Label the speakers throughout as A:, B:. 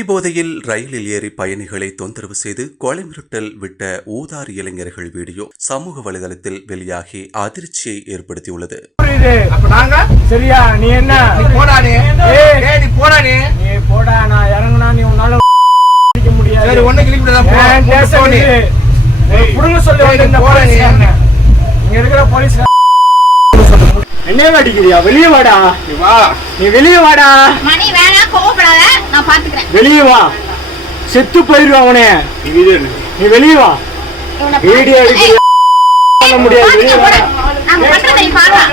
A: குடிபோதையில் ரயிலில் ஏறி பயணிகளை தொந்தரவு செய்து கொலை மிரட்டல் விட்ட ஊதாரி இளைஞர்கள் வீடியோ சமூக வலைதளத்தில் வெளியாகி அதிர்ச்சியை ஏற்படுத்தியுள்ளது.
B: சரியா? நீ என்ன?
C: போடா
B: நான் இறங்குனா நீ உன்னால
C: சரி ஒண்ணு கிளம்பி.
B: புடுங்க சொல்லி. இங்க இருக்கிற போலீஸ் என்ன அடிக்கிறியா வெளியே வாடா.
C: நீ வா.
B: நீ வெளியே வாடா.
D: மணி வேணாம் கோவப்படாத. நான் பாத்துக்கிறேன்.
B: வெளியே வா. செத்து போயிருவா அவனே.
C: நீ
B: வெளியே வா. வீடியோ பண்ண முடியாது, வெளியே.
D: போடா. நாங்க பண்றதை நீ பாருடா.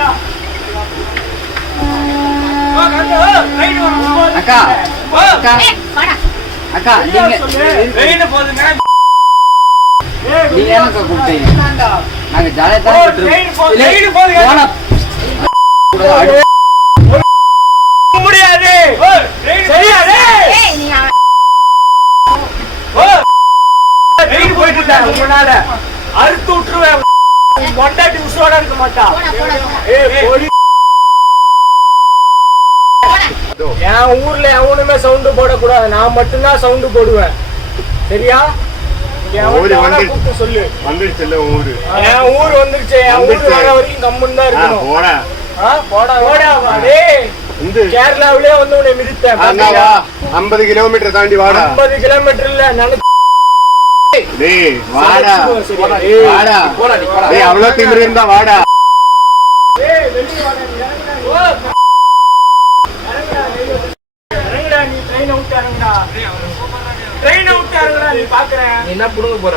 E: அக்கா. அக்கா. அக்கா நீங்க. நீங்க ஏனக்கா கூப்பிட்டீங்க? நாங்க ஜாலியா தான்
B: ட்ரெயின் முடியாது. சரியா டேய்?
D: ஏய், நீ அவன்.
B: ட்ரெயின் போயிட்டு அறுத்து விட்டுருவேன். இருக்க மாட்டா. என் ஊர்ல எவனுமே சவுண்டு போடக்கூடாது. நான் மட்டும்தான் சவுண்டு போடுவேன். சரியா? சொல்லு.
F: வந்துருச்சுல்ல ஊரு.
B: என் ஊர் வந்துருச்சு. என் ஊர்
F: வந்துருச்சு.
B: வர வரைக்கும் கம்முன்னு தான் இருக்கணும்.
F: போடா
B: ஆ, போடா போடா வா, டேய்
F: இந்த
B: கேரளாவிலே வந்து உன்னை மிதித்தேன்
F: ஐம்பது கிலோமீட்டர் தாண்டி வாடா.
B: ஐம்பது கிலோமீட்டர் இல்ல நினைச்சு
F: அவ்வளவு திமிரு இருந்தா வாடா.
B: ஏய், வெளிய வாடா, நீ பாக்குறேன்.
C: என்ன புடுங்க போற